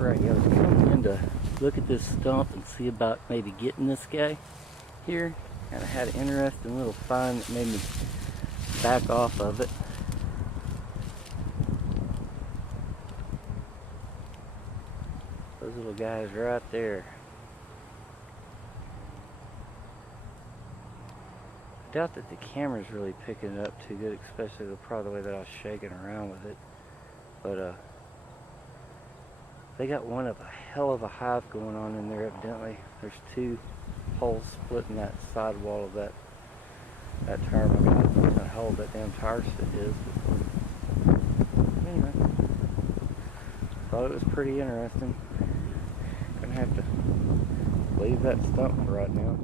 Alrighty, I was coming in to look at this stump and see about maybe getting this guy here. And I had an interesting little find that made me back off of it. Those little guys right there. I doubt that the camera's really picking it up too good, especially probably the way that I was shaking around with it. But they got one of a hell of a hive going on in there evidently. There's two holes splitting that side wall of that tire. I'm gonna hold that damn tire set is. But anyway, thought it was pretty interesting. Gonna have to leave that stump for right now.